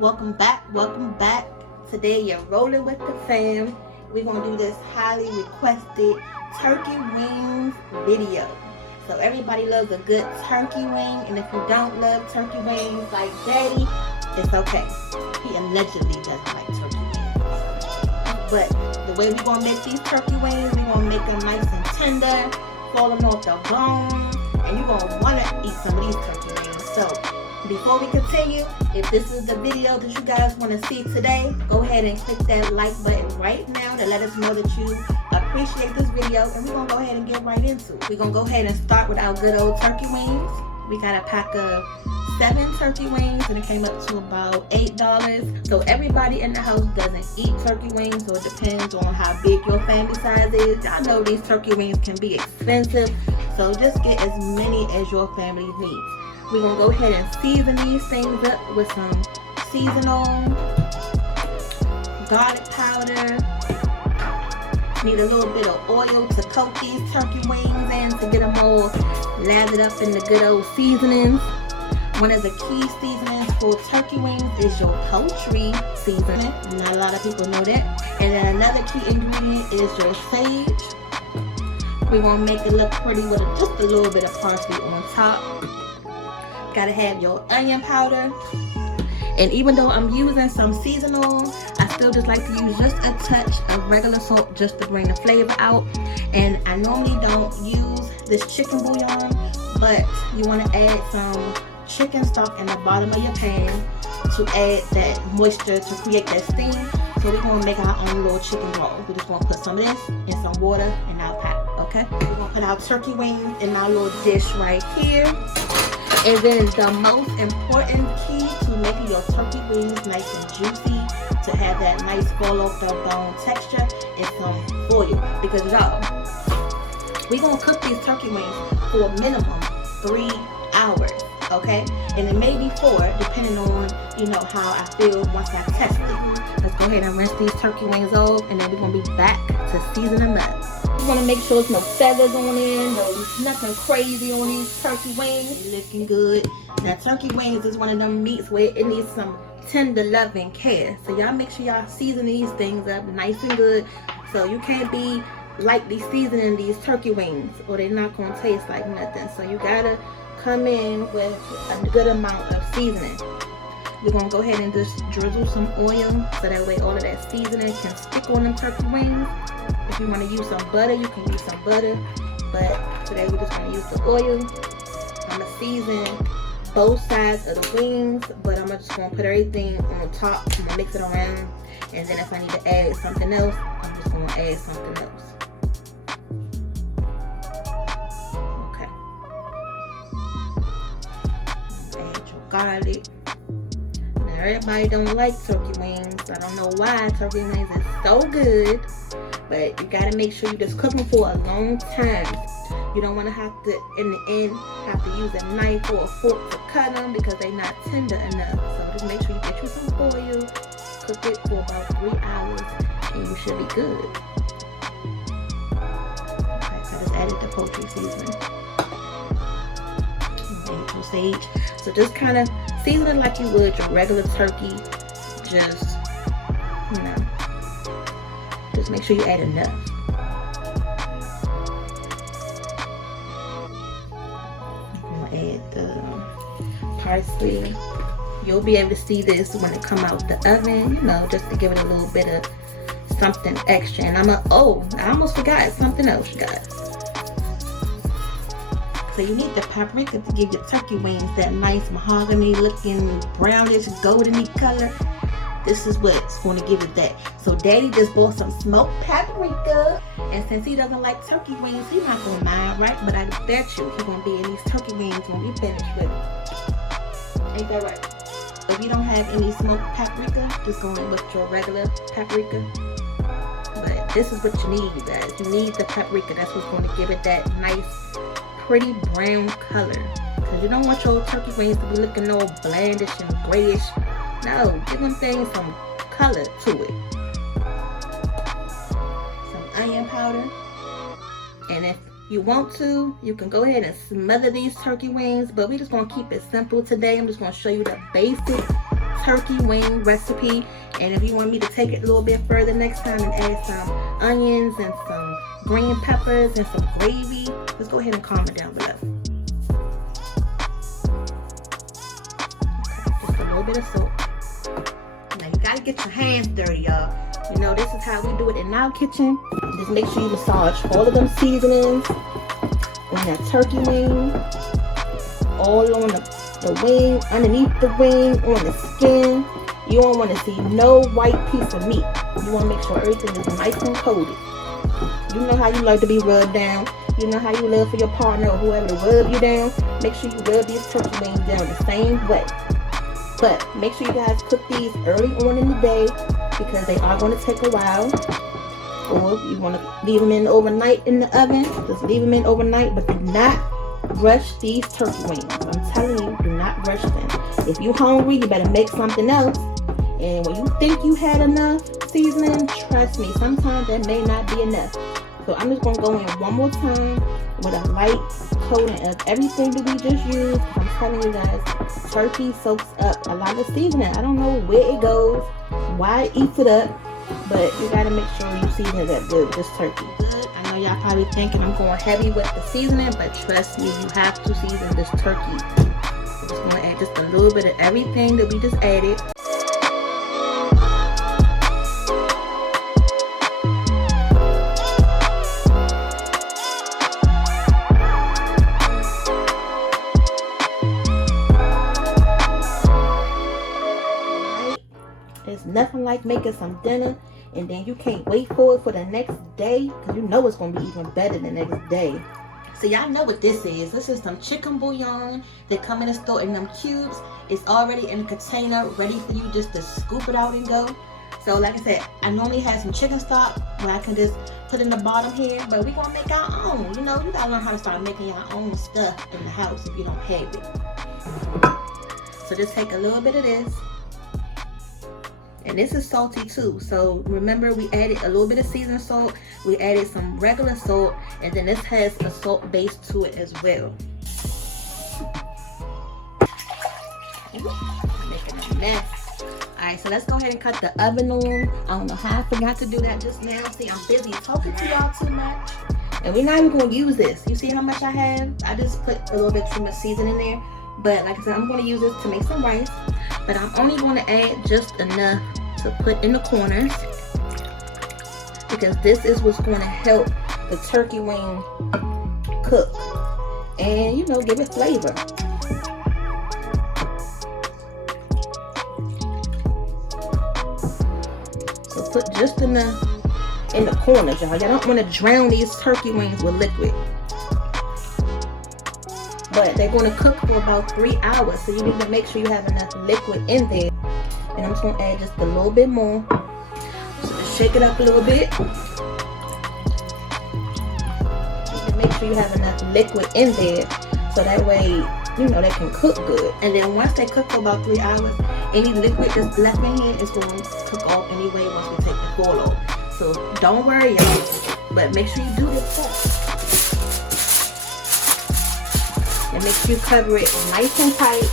Welcome back. Today you're rolling with the fam. We're gonna do this highly requested turkey wings video. So everybody loves a good turkey wing, and if you don't love turkey wings like Daddy, it's okay. He allegedly doesn't like turkey wings. But the way we're gonna make these turkey wings, we're gonna make them nice and tender, falling off the bone, and you're gonna wanna eat some of these turkey wings. So before we continue, if this is the video that you guys want to see today, go ahead and click that like button right now to let us know that you appreciate this video, and we're going to go ahead and get right into it. We're going to go ahead and start with our good old turkey wings. We got a pack of 7 turkey wings, and it came up to about $8. So everybody in the house doesn't eat turkey wings, so it depends on how big your family size is. I know these turkey wings can be expensive, so just get as many as your family needs. We're going to go ahead and season these things up with some seasonal garlic powder. Need a little bit of oil to coat these turkey wings in to get them all lathered up in the good old seasonings. One of the key seasonings for turkey wings is your poultry seasoning. Not a lot of people know that. And then another key ingredient is your sage. We're going to make it look pretty with just a little bit of parsley on top. Gotta have your onion powder, and even though I'm using some seasonal, I still just like to use just a touch of regular salt just to bring the flavor out. And I normally don't use this chicken bouillon, but you want to add some chicken stock in the bottom of your pan to add that moisture to create that steam. So we're going to make our own little chicken broth. We're just going to put some of this in some water in our pot, okay? We're going to put our turkey wings in our little dish right here. And then the most important key to making your turkey wings nice and juicy, to have that nice fall off the bone texture, is some foil. Because y'all, we're going to cook these turkey wings for a minimum 3 hours, okay? And it may be 4, depending on, how I feel once I test it. Let's go ahead and rinse these turkey wings off, and then we're going to be back to season them up. You want to make sure there's no feathers on it, nothing crazy on these turkey wings. They're looking good. Now, turkey wings is one of them meats where it needs some tender love and care. So y'all make sure y'all season these things up nice and good. So you can't be lightly seasoning these turkey wings, or they're not going to taste like nothing. So you got to come in with a good amount of seasoning. We're going to go ahead and just drizzle some oil so that way all of that seasoning can stick on them turkey wings. If you want to use some butter, you can use some butter. But today we're just going to use the oil. I'm going to season both sides of the wings, but I'm just going to put everything on top. I'm going to mix it around. And then if I need to add something else, I'm just going to add something else. Okay. Add your garlic. Everybody don't like turkey wings. I don't know why. Turkey wings is so good, but you gotta make sure you just cook them for a long time. You don't want to have to, in the end, have to use a knife or a fork to cut them because they're not tender enough. So just make sure you get you some oil, cook it for about 3 hours, and you should be good. Okay, so I just added the poultry seasoning. Add your sage. So just kind of season it like you would your regular turkey. Just make sure you add enough. I'm gonna add the parsley. You'll be able to see this when it come out the oven, just to give it a little bit of something extra. And I almost forgot something else, you guys. So you need the paprika to give your turkey wings that nice mahogany looking brownish goldeny color. This is what's going to give it that. So Daddy just bought some smoked paprika, and since he doesn't like turkey wings, he's not going to mind, right? But I bet you he's going to be in these turkey wings when we finish with it. Ain't that right? If you don't have any smoked paprika, just go in with your regular paprika. But this is what you need, you guys. You need the paprika. That's what's going to give it that nice pretty brown color, because you don't want your turkey wings to be looking all blandish and grayish. No, give them things some color to it. Some onion powder. And if you want to, you can go ahead and smother these turkey wings, but we're just gonna keep it simple today. I'm just gonna show you the basic turkey wing recipe. And if you want me to take it a little bit further next time and add some onions and some green peppers and some gravy, just go ahead and comment down below. Okay, just a little bit of salt. Now you gotta get your hands dirty, y'all. You know, this is how we do it in our kitchen. Just make sure you massage all of them seasonings on that turkey wing, all on the wing, underneath the wing, on the skin. You don't want to see no white piece of meat. You want to make sure everything is nice and coated. You know how you like to be rubbed down. You know how you love for your partner or whoever to rub you down. Make sure you rub these turkey wings down the same way. But make sure you guys cook these early on in the day, because they are going to take a while. Or you want to leave them in overnight in the oven, just leave them in overnight, but do not rush these turkey wings. I'm telling you, do not rush them. If you're hungry, you better make something else. And when you think you had enough seasoning, trust me, sometimes that may not be enough. So I'm just going to go in one more time with a light coating of everything that we just used. I'm telling you guys, turkey soaks up a lot of seasoning. I don't know where it goes, why it eats it up, but you got to make sure you season it up good with this turkey. I know y'all probably thinking I'm going heavy with the seasoning, but trust me, you have to season this turkey. I'm just going to add just a little bit of everything that we just added. There's nothing like making some dinner and then you can't wait for it for the next day, because you know it's going to be even better the next day. So y'all know what this is. This is some chicken bouillon. They come in the store in them cubes. It's already in a container ready for you just to scoop it out and go. So like I said, I normally have some chicken stock where I can just put in the bottom here, but we're going to make our own. You know, you got to learn how to start making your own stuff in the house if you don't have it. So just take a little bit of this. And this is salty too. So remember, we added a little bit of seasoned salt. We added some regular salt. And then this has a salt base to it as well. Making a mess. Alright, so let's go ahead and cut the oven on. I don't know how I forgot to do that just now. See, I'm busy talking to y'all too much. And we're not even going to use this. You see how much I have? I just put a little bit too much seasoning in there. But like I said, I'm going to use this to make some rice. But I'm only going to add just enough to put in the corners, because this is what's going to help the turkey wing cook and, you know, give it flavor. So put just enough in the corners, y'all. Y'all don't want to drown these turkey wings with liquid. But they're going to cook for about 3 hours, so you need to make sure you have enough liquid in there. And I'm just going to add just a little bit more. So just shake it up a little bit. You can make sure you have enough liquid in there, so that way, you know, they can cook good. And then once they cook for about 3 hours, any liquid that's left in here is going to cook off anyway once we take the foil off. So don't worry, y'all, but make sure you do this first. And make sure you cover it nice and tight.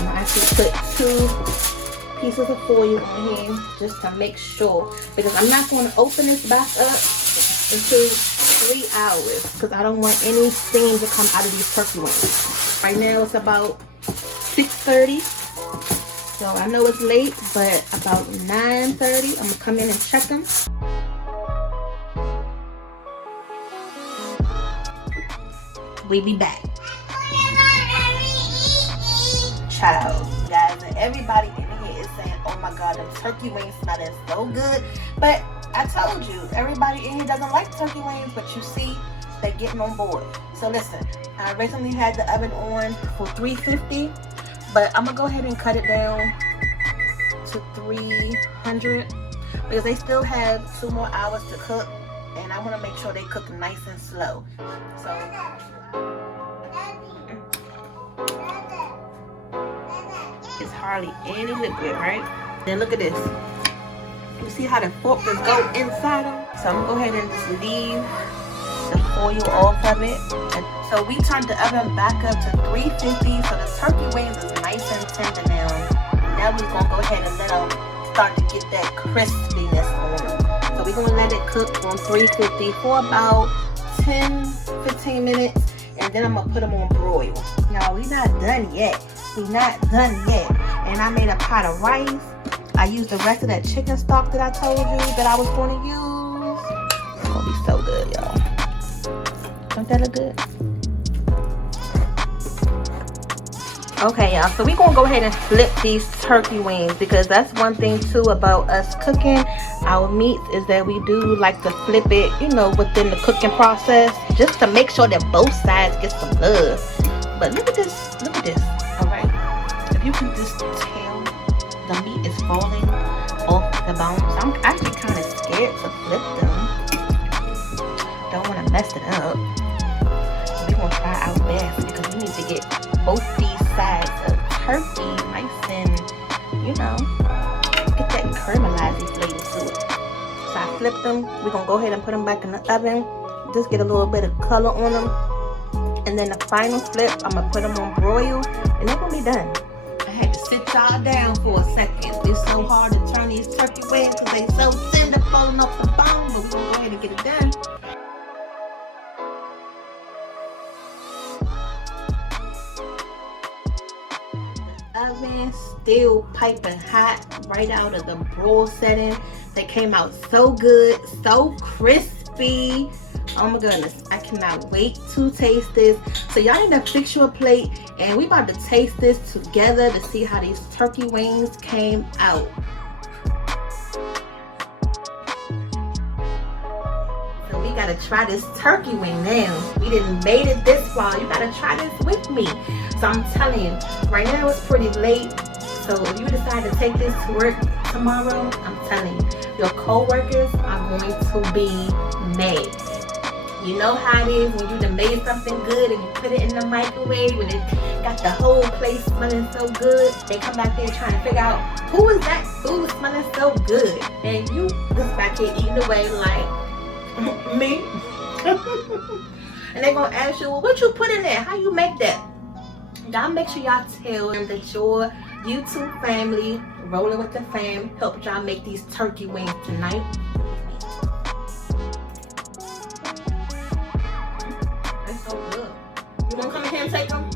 I actually put 2 pieces of foil on here just to make sure, because I'm not going to open this back up until 3 hours, because I don't want any steam to come out of these turkey wings. Right now it's about 6:30, so I know it's late, but about 9:30 I'm going to come in and check them. We be back. Child, guys, and everybody in here is saying, oh my god, them turkey wings smelling so good. But I told you, everybody in here doesn't like turkey wings, but you see, they're getting on board. So listen, I originally had the oven on for 350, but I'm gonna go ahead and cut it down to 300 because they still have 2 more hours to cook, and I want to make sure they cook nice and slow. So it's hardly any liquid, right? Then look at this. You see how the fork just go inside them? So I'm gonna go ahead and just leave oil off of it. And so we turned the oven back up to 350, so the turkey wings is nice and tender now. Now we're gonna go ahead and let them start to get that crispiness on them. So we're gonna let it cook on 350 for about 10-15 minutes, and then I'm gonna put them on broil. Now we not done yet. We not done yet. And I made a pot of rice. I used the rest of that chicken stock that I told you that I was gonna use. It's gonna be so good, y'all. Don't that look good? Okay, y'all, so we're gonna go ahead and flip these turkey wings, because that's one thing too about us cooking our meats, is that we do like to flip it, you know, within the cooking process, just to make sure that both sides get some love. But look at this, all right? If you can just tell, the meat is falling off the bones. I'm actually kind of scared to flip them. Don't want to mess it up. We're gonna try our best, because we need to get both these sides of turkey nice and, you know, get that caramelizing flavor to it. So I flipped them. We're gonna go ahead and put them back in the oven, just get a little bit of color on them, and then the final flip, I'm gonna put them on broil, and they're gonna be done. I had to sit y'all down for a second. It's so hard to turn these turkey wings because they so tender, falling off the bone, but we're gonna go ahead and get it done. Oven still piping hot right out of the broil setting. They came out so good, so crispy. Oh my goodness, I cannot wait to taste this. So y'all need to fix your plate, and we about to taste this together to see how these turkey wings came out. So we gotta try this turkey wing now. We didn't made it this far. You gotta try this with me. So I'm telling you, right now it's pretty late. So if you decide to take this to work tomorrow, I'm telling you, your co-workers are going to be mad. You know how it is when you done made something good and you put it in the microwave and it got the whole place smelling so good. They come back there trying to figure out, who is that food smelling so good? And you just back here eating away like, me? And they're going to ask you, well, what you put in there? How you make that? Y'all make sure y'all tell them that your YouTube family, Rolling with the Fam, helped y'all make these turkey wings tonight. That's so good. You want to come in here and take them?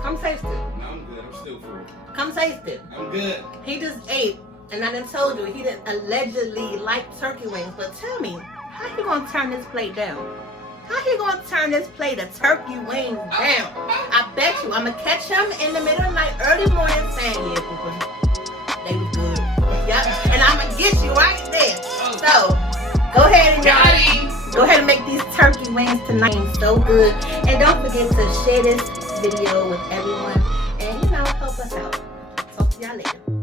Come taste it. No, I'm good. I'm still full. Come taste it. I'm good. He just ate, and I done told you he didn't allegedly like turkey wings. But tell me, how you gonna turn this plate down? How he gonna turn this plate of turkey wings down? I bet you I'm gonna catch him in the middle of the night, early morning, saying, yeah, Poopa, they was good. Yep. And I'm gonna get you right there. So go ahead and go ahead and make these turkey wings tonight. So good. And don't forget to share this video with everyone, and you know, help us out. Talk to y'all later.